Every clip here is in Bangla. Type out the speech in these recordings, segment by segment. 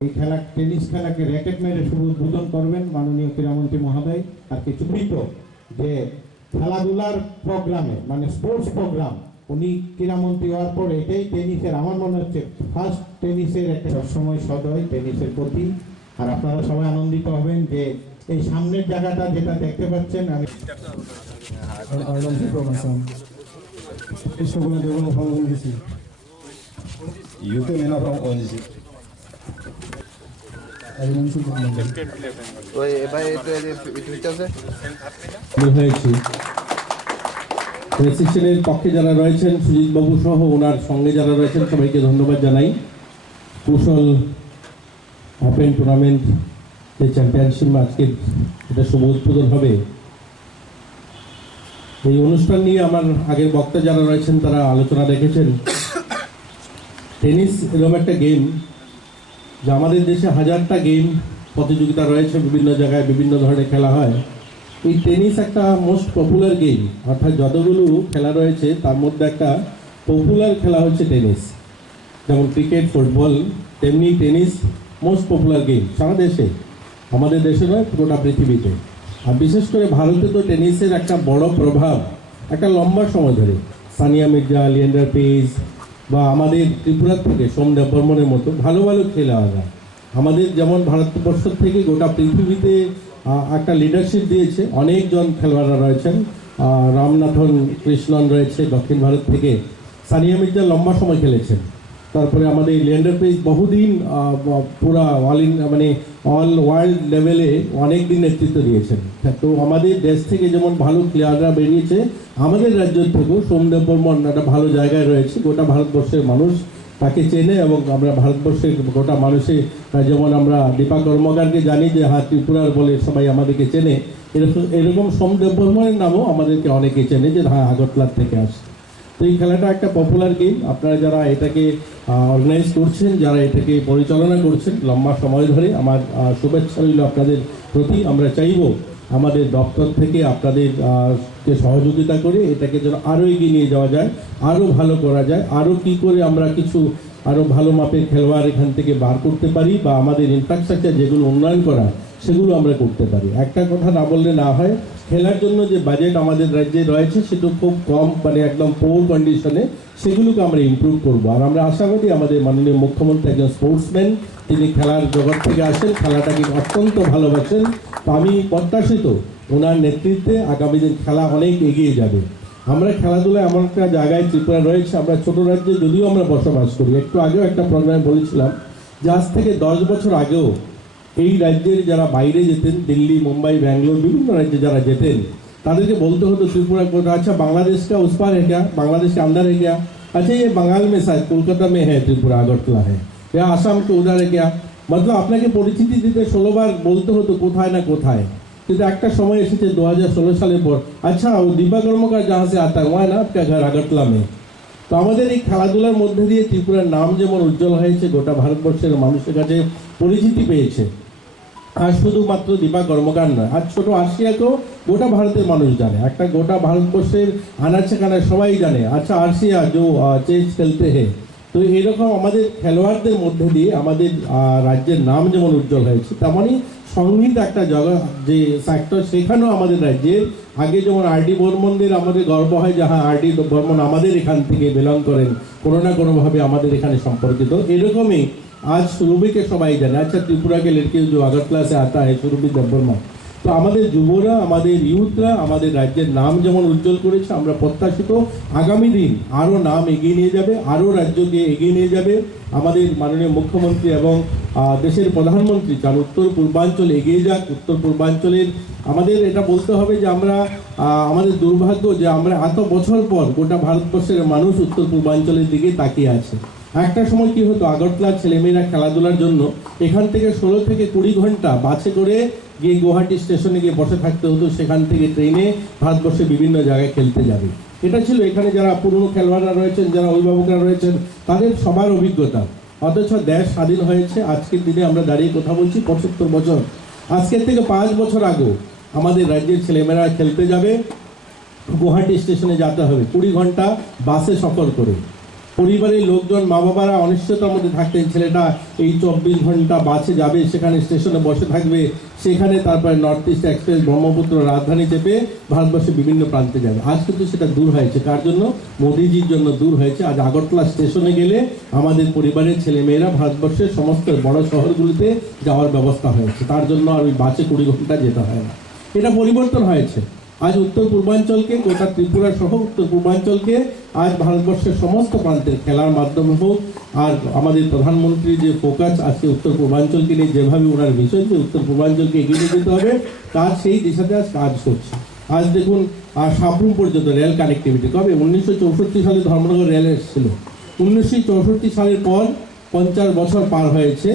এই খেলা টেনিস খেলাকে র্যাকেট মেরে শুভ উদ্বোধন করবেন মাননীয় ক্রীড়ামন্ত্রী মহোদয়। আর কিছু বৃত্ত যে খেলাধুলার প্রোগ্রামে মানে স্পোর্টস প্রোগ্রাম উনি ক্রীড়ামন্ত্রী হওয়ার পর এটাই টেনিসের আমার মনে হচ্ছে ফার্স্ট টেনিসের একটা সবসময় সদয় টেনিসের প্রতি। আর আপনারা সবাই আনন্দিত হবেন যে এই সামনের জায়গাটা যেটা দেখতে পাচ্ছেন আমি প্রেসিডেন্টের পক্ষে যারা রয়েছেন সুজিত বাবু সহ ওনার সঙ্গে যারা রয়েছেন সবাইকে ধন্যবাদ জানাই। কুশল ওপেন টুর্নামেন্ট যে চ্যাম্পিয়নশিপ আজকে এটা শুভ উদ্বোধন হবে। এই অনুষ্ঠান নিয়ে আমার আগের বক্তা যারা রয়েছেন তারা আলোচনা রেখেছেন। টেনিস এরকম একটা গেম যে আমাদের দেশে হাজারটা গেম প্রতিযোগিতা রয়েছে, বিভিন্ন জায়গায় বিভিন্ন ধরনের খেলা হয়। এই টেনিস একটা মোস্ট পপুলার গেম, অর্থাৎ যতগুলো খেলা রয়েছে তার মধ্যে একটা পপুলার খেলা হচ্ছে টেনিস। যেমন ক্রিকেট, ফুটবল, তেমনি টেনিস মোস্ট পপুলার গেম সারা দেশে, আমাদের দেশে নয় গোটা পৃথিবীতে। আর বিশেষ করে ভারতে তো টেনিসের একটা বড় প্রভাব একটা লম্বা সময় ধরে। সানিয়া মির্জা, লিয়েন্ডার পেজ বা আমাদের ত্রিপুরা থেকে সোমদেব বর্মনের মতো ভালো ভালো খেলোয়াড়রা আমাদের যেমন ভারতবর্ষ থেকে গোটা পৃথিবীতে একটা লিডারশিপ দিয়েছে। অনেকজন খেলোয়াড়রা রয়েছেন, রামনাথন কৃষ্ণন রয়েছে দক্ষিণ ভারত থেকে, সানিয়া মির্জা লম্বা সময় খেলেছেন। তারপরে আমাদের লিয়েন্ডার পেজ বহুদিন পুরা অল ওয়ার্ল্ড লেভেলে অনেক দিন নেতৃত্ব দিয়েছেন। তো আমাদের দেশ থেকে যেমন ভালো প্লেয়াররা বেরিয়েছে, আমাদের রাজ্য থেকেও সোমদেব বর্মন একটা ভালো জায়গায় রয়েছে। গোটা ভারতবর্ষের মানুষ তাকে চেনে এবং আমরা ভারতবর্ষের গোটা মানুষে যেমন আমরা দীপা কর্মকারকে জানি যে হ্যাঁ ত্রিপুরার বলে সবাই আমাদেরকে চেনে, এরকম সোমদেব বর্মনের নামও আমাদেরকে অনেকে চেনে যে হ্যাঁ আগরতলার থেকে আসে। তো এই খেলাটা একটা পপুলার গেম। আপনারা যারা এটাকে অর্গানাইজ করছেন, যারা এটাকে পরিচালনা করছেন লম্বা সময় ধরে, আমার শুভেচ্ছা রইল আপনাদের প্রতি। আমরা চাইব আমাদের দপ্তর থেকে আপনাদের কে সহযোগিতা করে এটাকে যেন আরও এগিয়ে নিয়ে যাওয়া যায়, আরও ভালো করা যায়, আরও কী করে আমরা কিছু আরও ভালো মাপের খেলোয়াড় এখান থেকে বার করতে পারি বা আমাদের ইনফ্রাস্ট্রাকচার যেগুলো উন্নয়ন করা সেগুলো আমরা করতে পারি। একটা কথা না বললে না হয়, খেলার জন্য যে বাজেট আমাদের রাজ্যে রয়েছে সেটা খুব কম, একদম পোর কন্ডিশনে, সেগুলোকে আমরা ইমপ্রুভ করব। আর আমরা আশাবাদী আমাদের মাননীয় মুখ্যমন্ত্রী একজন স্পোর্টসম্যান, তিনি খেলার জগৎ থেকে আসেন, খেলাটাকে অত্যন্ত ভালোবাসেন। তো আমি প্রত্যাশিত ওনার নেতৃত্বে আগামী দিন খেলা অনেক এগিয়ে যাবে। আমরা খেলাধুলায় এমন একটা জায়গায় ত্রিপুরা রয়েছে, আমরা ছোট রাজ্যে যদিও আমরা বসবাস করি, একটু আগেও একটা প্রোগ্রামে বলেছিলাম যে আজ থেকে 10 বছর আগেও এই রাজ্যের যারা বাইরে যেতেন, দিল্লি, মুম্বাই, ব্যাঙ্গালোর, বিভিন্ন রাজ্যে যারা যেতেন, তাদেরকে বলতে হতো ত্রিপুরা কোথায়, আচ্ছা বাংলাदेश का उस पार है क्या, बांग्लादेश के अंदर है क्या, अच्छा ये बंगाल में शायद कोलकाता में है, त्रिपुरा আগরতলা है, या आसाम के उधर है क्या। मतलब আপনাকে পরিচিতি দিতে 16 বার বলতে হতো কোথায় না কোথায়। কিন্তু একটা সময় এসেছে 2016 সালের পর, আচ্ছা ও দীপা কর্মকার जहाँ से आता है वहाँ ना आपका घर আগরতলা में। তো আমাদের এই খেলাধুলার মধ্যে দিয়ে ত্রিপুরার নাম যেমন উজ্জ্বল হয়েছে, গোটা ভারতবর্ষের মানুষের কাছে পরিচিতি পেয়েছে। আর শুধুমাত্র দীপা কর্মকার নয়, আর ছোট আর্শিয়াকেও গোটা ভারতের মানুষ জানে, একটা গোটা ভারতবর্ষের আনাচে কানায় সবাই জানে, আচ্ছা আর্শিয়া যে চেস খেলতে হে। তো এরকম আমাদের খেলোয়াড়দের মধ্যে দিয়ে আমাদের রাজ্যের নাম যেমন উজ্জ্বল হয়েছে, তেমনই সংগীত একটা জগৎ যে সেক্টর, সেখানেও আমাদের রাজ্যের আগে যেমন আর.ডি. বর্মনদের আমাদের গর্ব হয় যে হ্যাঁ আর.ডি. বর্মন আমাদের এখান থেকে বিলং করেন, কোনো না কোনোভাবে আমাদের এখানে সম্পর্কিত। এরকমই आज सुरभि के सबाई जाने, अच्छा त्रिपुरा के लड़के जो আগরতলা से आता है সুরভি দেববর্মা। তো আমাদের যুবরা, আমাদের ইউথরা আমাদের রাজ্যের নাম যেমন উজ্জ্বল করেছে, আমরা প্রত্যাশিত আগামী দিন আরও নাম এগিয়ে নিয়ে যাবে, আরও রাজ্যকে এগিয়ে নিয়ে যাবে। আমাদের মাননীয় মুখ্যমন্ত্রী এবং দেশের প্রধানমন্ত্রী চান উত্তর পূর্বাঞ্চল এগিয়ে যাক। উত্তর পূর্বাঞ্চলের আমাদের এটা বলতে হবে যে আমরা আমাদের দুর্ভাগ্য যে আমরা এত বছর পর গোটা ভারতবর্ষের মানুষ উত্তর পূর্বাঞ্চলের দিকে তাকিয়ে আছে। একটা সময় কি হতো, আগরতলার ছেলেমেয়েরা খেলাধুলার জন্য এখান থেকে 16 থেকে 20 ঘন্টা বাসে করে গিয়ে গুয়াহাটি স্টেশনে গিয়ে বসে থাকতে হতো, সেখান থেকে ট্রেনে ভারতবর্ষের বিভিন্ন জায়গায় খেলতে যাবে। এটা ছিল এখানে যারা পুরনো খেলোয়াড়রা রয়েছেন, যারা অভিভাবকরা রয়েছেন, তাদের সবার অভিজ্ঞতা। অথচ দেশ স্বাধীন হয়েছে আজকের দিনে আমরা দাঁড়িয়ে কথা বলছি 75 বছর, আজকের থেকে 5 বছর আগেও আমাদের রাজ্যের ছেলেমেয়েরা খেলতে যাবে, গুয়াহাটি স্টেশনে যেতে হবে 20 ঘন্টা বাসে সফর করে। পরিবারের লোকজন মা বাবারা অনিশ্চয়তার মধ্যে থাকতেন, ছেলেটা এই 24 ঘন্টা বাসে যাবে, সেখানে স্টেশনে বসে থাকবে, সেখানে তারপরে নর্থ ইস্ট এক্সপ্রেস ব্রহ্মপুত্র রাজধানী চেপে ভারতবর্ষের বিভিন্ন প্রান্তে যাবে। আজ কিন্তু সেটা দূর হয়েছে। কার জন্য? মোদিজির জন্য দূর হয়েছে। আজ আগরতলা স্টেশনে গেলে আমাদের পরিবারের ছেলেমেয়েরা ভারতবর্ষের সমস্ত বড় শহরগুলিতে যাওয়ার ব্যবস্থা হয়েছে। তার জন্য আর ওই বাসে 20 ঘন্টা যেতে হয় না। এটা পরিবর্তন হয়েছে। আজ উত্তর পূর্বাঞ্চলকে, গোটা ত্রিপুরা সহ উত্তর পূর্বাঞ্চলকে আজ ভারতবর্ষের সমস্ত প্রান্তের খেলার মাধ্যমে হোক, আর আমাদের প্রধানমন্ত্রীর যে ফোকাস আজকে উত্তর পূর্বাঞ্চলকে নিয়ে যেভাবে ওনার বিষয় যে উত্তর পূর্বাঞ্চলকে এগিয়ে নিয়ে যেতে হবে, তার সেই দিশাতে আজ কাজ করছে। আজ দেখুন সাবরুম পর্যন্ত রেল কানেক্টিভিটি কবে 1964 সালে ধর্মনগর রেল এসেছিল। 1964 সালের পর 50 বছর পার হয়েছে,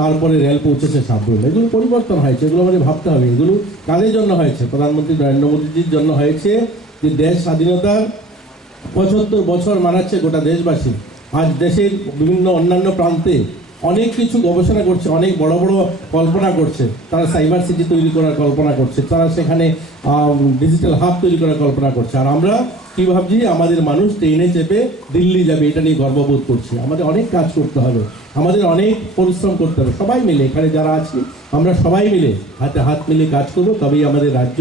তারপরে রেল পৌঁছেছে সাবরুম। এগুলো পরিবর্তন হয়েছে, এগুলো আমাদের ভাবতে হবে। এগুলো কাদের জন্য হয়েছে? প্রধানমন্ত্রী নরেন্দ্র মোদীজির জন্য হয়েছে, যে দেশ স্বাধীনতার 75 বছর মানাচ্ছে গোটা দেশবাসী। আজ দেশের বিভিন্ন অন্যান্য প্রান্তে অনেক কিছু গবেষণা করছে, অনেক বড় বড় কল্পনা করছে। তারা সাইবার সিটি তৈরি করার কল্পনা করছে, তারা সেখানে ডিজিটাল হাব তৈরি করার কল্পনা করছে। আর আমরা কি ভাবছি? আমাদের মানুষ ট্রেনে চেপে দিল্লি যাবে, এটা নিয়ে গর্ববোধ করছি। আমাদের অনেক কাজ করতে হবে, আমাদের অনেক পরিশ্রম করতে হবে। সবাই মিলে, এখানে যারা আছি আমরা সবাই মিলে হাতে হাত মিলে কাজ করবো, তবেই আমাদের রাজ্য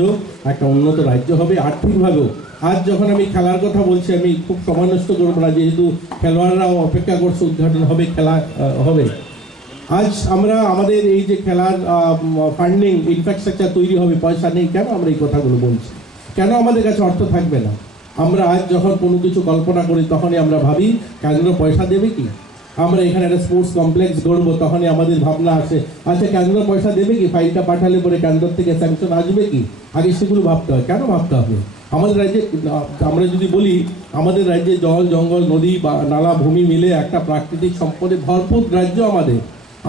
একটা উন্নত রাজ্য হবে আর্থিকভাবেও। আজ যখন আমি খেলার কথা বলছি, আমি খুব সময় নষ্ট করবো না, যেহেতু খেলোয়াড়রাও অপেক্ষা করছে, উদ্ঘাটন হবে, খেলা হবে। আজ আমরা আমাদের এই যে খেলার ফান্ডিং ইনফ্রাস্ট্রাকচার তৈরি হবে, পয়সা নেই। কেন আমরা এই কথাগুলো বলছি? কেন আমাদের কাছে অর্থ থাকবে না? আমরা আজ যখন কোনো কিছু কল্পনা করি, তখনই আমরা ভাবি কেন্দ্র পয়সা দেবে কি? আমরা এখানে একটা স্পোর্টস কমপ্লেক্স গড়বো, তখনই আমাদের ভাবনা আসে, আচ্ছা কেন্দ্র পয়সা দেবে কি? ফাইলটা পাঠালে পরে কেন্দ্র থেকে স্যাংশন আসবে কি? আগে সেগুলো ভাবতে হয়। কেন ভাবতে হবে? আমাদের রাজ্যে, আমরা যদি বলি, আমাদের রাজ্যে জল, জঙ্গল, নদী বা নালা, ভূমি মিলে একটা প্রাকৃতিক সম্পদে ভরপুর রাজ্য আমাদের।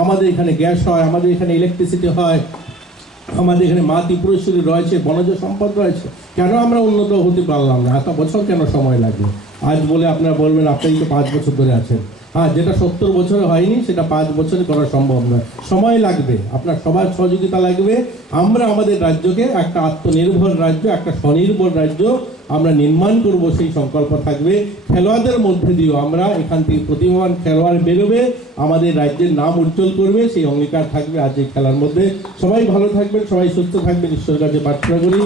আমাদের এখানে গ্যাস হয়, আমাদের এখানে ইলেকট্রিসিটি হয়, আমাদের এখানে মা ত্রিপুরেশ্বরী রয়েছে, বনজ সম্পদ রয়েছে। কেন আমরা উন্নত হতে পারলাম না? এত বছর কেন সময় লাগবে? আজ বলে আপনারা বলবেন আপনি তো 5 বছর ধরে আছেন। হ্যাঁ, যেটা 70 বছরে হয়নি সেটা 5 বছরে করা সম্ভব নয়। সময় লাগবে, আপনার সবার সহযোগিতা লাগবে। আমরা আমাদের রাজ্যকে একটা আত্মনির্ভর রাজ্য, একটা স্বনির্ভর রাজ্য আমরা নির্মাণ করব, সেই সংকল্প থাকবে। খেলোয়াড়দের মধ্যে দিয়েও আমরা এখান থেকে প্রতিভাবান খেলোয়াড় বেরোবে, আমাদের রাজ্যের নাম উজ্জ্বল করবে, সেই অঙ্গীকার থাকবে আজ এই খেলার মধ্যে। সবাই ভালো থাকবেন, সবাই সুস্থ থাকবেন, ঈশ্বরের কাছে প্রার্থনা করি।